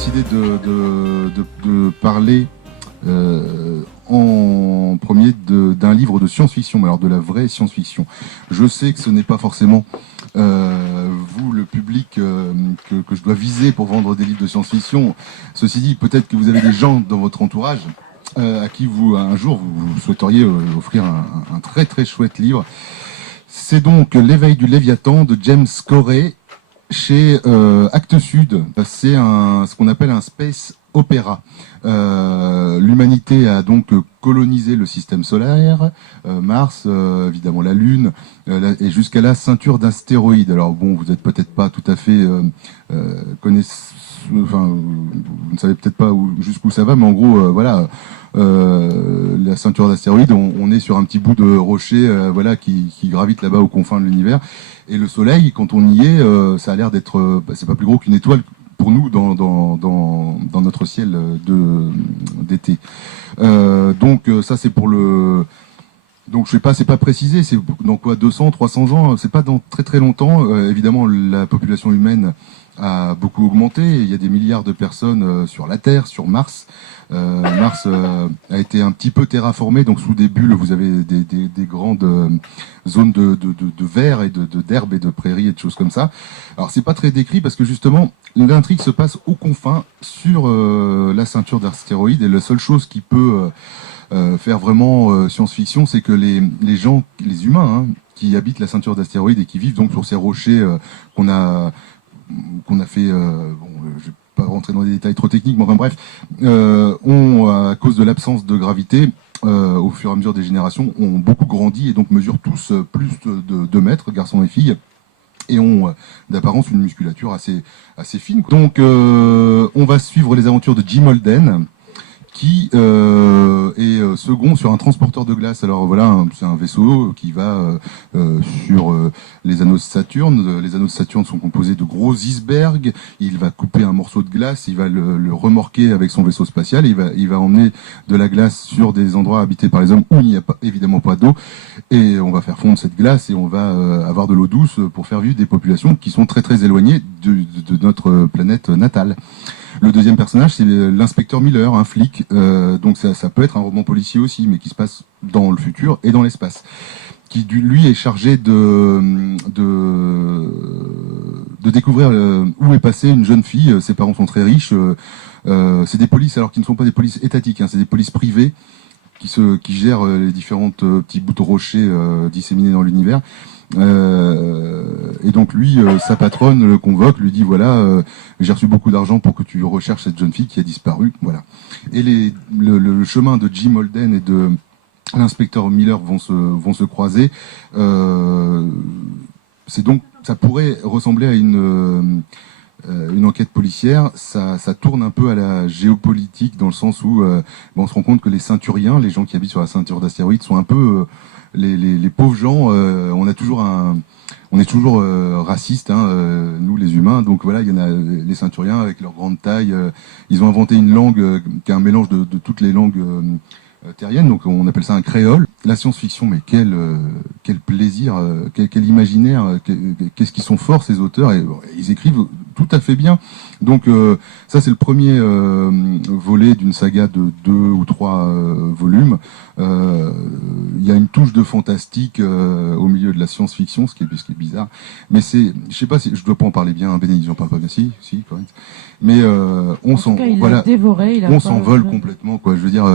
décidé de parler en premier d'un livre de science-fiction, mais alors de la vraie science-fiction. Je sais que ce n'est pas forcément vous, le public, que je dois viser pour vendre des livres de science-fiction. Ceci dit, peut-être que vous avez des gens dans votre entourage à qui un jour vous souhaiteriez offrir un très très chouette livre. C'est donc L'éveil du Léviathan de James Corey chez Actes Sud. C'est ce qu'on appelle un space opéra. L'humanité a donc colonisé le système solaire, Mars, évidemment la Lune, et jusqu'à la ceinture d'astéroïdes. Alors bon, vous n'êtes peut-être pas tout à fait enfin, vous ne savez peut-être pas jusqu'où ça va, mais en gros, voilà, la ceinture d'astéroïdes, on est sur un petit bout de rocher, voilà, qui gravite là-bas aux confins de l'univers. Et le Soleil, quand on y est, ça a l'air d'être, c'est pas plus gros qu'une étoile pour nous dans notre ciel d'été. Donc ça c'est pour le. Donc je sais pas, c'est pas précisé, c'est dans quoi 200, 300 ans, c'est pas dans très très longtemps. Évidemment, la population humaine a beaucoup augmenté. Il y a des milliards de personnes sur la Terre, sur Mars. Mars a été un petit peu terraformé, donc sous des bulles, vous avez des grandes zones de verre et d'herbe et de prairies et de choses comme ça. Alors c'est pas très décrit parce que justement l'intrigue se passe aux confins sur la ceinture d'astéroïdes, et la seule chose qui peut faire vraiment science-fiction, c'est que les gens, les humains, hein, qui habitent la ceinture d'astéroïdes et qui vivent donc sur ces rochers qu'on a fait, je vais pas rentrer dans des détails trop techniques, mais enfin bref, ont, à cause de l'absence de gravité, au fur et à mesure des générations, ont beaucoup grandi et donc mesurent tous plus de 2 mètres, garçons et filles, et ont d'apparence une musculature assez fine. Donc on va suivre les aventures de Jim Holden, qui est second sur un transporteur de glace. Alors voilà, c'est un vaisseau qui va sur les anneaux de Saturne. Les anneaux de Saturne sont composés de gros icebergs. Il va couper un morceau de glace, il va le remorquer avec son vaisseau spatial. Il va emmener de la glace sur des endroits habités par les hommes où il n'y a évidemment pas d'eau. Et on va faire fondre cette glace et on va avoir de l'eau douce pour faire vivre des populations qui sont très très éloignées de notre planète natale. Le deuxième personnage, c'est l'inspecteur Miller, un flic. Donc ça peut être un roman policier aussi, mais qui se passe dans le futur et dans l'espace. Qui lui est chargé de découvrir où est passée une jeune fille. Ses parents sont très riches. C'est des polices, alors qui ne sont pas des polices étatiques, hein, c'est des polices privées qui gèrent les différentes petits bouts de rochers disséminés dans l'univers. Et donc lui, sa patronne le convoque, lui dit voilà, j'ai reçu beaucoup d'argent pour que tu recherches cette jeune fille qui a disparu, voilà. Et le chemin de Jim Holden et de l'inspecteur Miller vont se croiser. C'est donc, ça pourrait ressembler à une enquête policière. Ça tourne un peu à la géopolitique dans le sens où on se rend compte que les ceinturiens, les gens qui habitent sur la ceinture d'astéroïdes, sont un peu les pauvres gens. On est toujours racistes, hein, nous les humains. Donc voilà, il y en a les ceinturiens avec leur grande taille. Ils ont inventé une langue qui est un mélange de toutes les langues terriennes. Donc on appelle ça un créole. La science-fiction, mais quel plaisir, quel imaginaire, qu'est-ce qu'ils sont forts ces auteurs, et ils écrivent tout à fait bien. Donc ça c'est le premier volet d'une saga de 2 ou 3 volumes. Il y a une touche de fantastique au milieu de la science-fiction, ce qui est bizarre. Mais je sais pas si je dois pas en parler bien. Bénédicte, j'en parle pas bien. Si, correct. Mais on s'envole complètement, quoi. Je veux dire,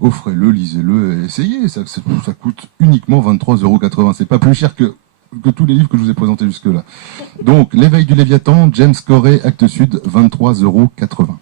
offrez-le, lisez-le, essayez. Ça coûte uniquement 23,80 €. C'est pas plus cher que tous les livres que je vous ai présentés jusque-là. Donc, L'éveil du Léviathan, James Corey, Actes Sud, 23,80 €.